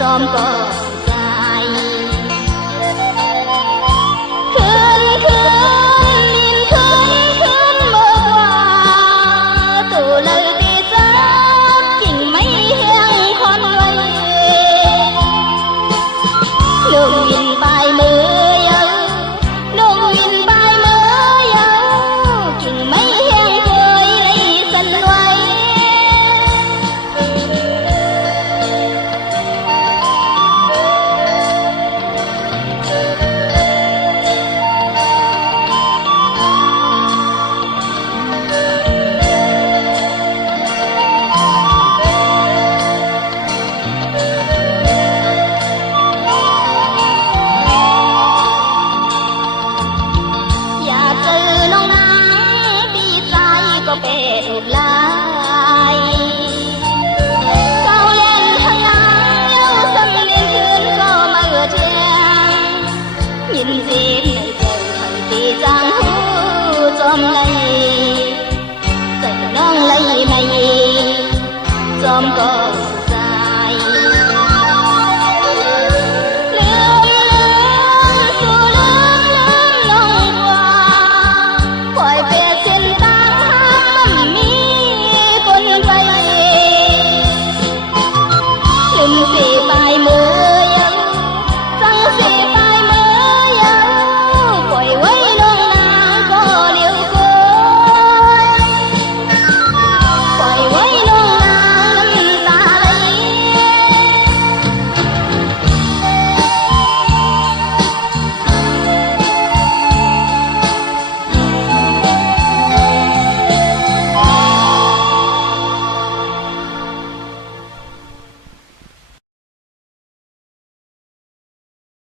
จอมก็ใจขึ้นขึ้นดินขึ้นขึ้นเมื่อวานตัวเลยที่จับจริงไม่เฮียงคนไว้ลูกวินปลายมือยาวลูกวินปลายมือยาวจริงไม่เฮียงเคยเลยสันไว้ก็เป็นรูปลายเก่าเล่นทางหลังเย้าซ้ำเล่นคืนก็มาเทียงยินดีในใจทันทีจังหูจอมไหลใจน้องไหลไม่จอมก็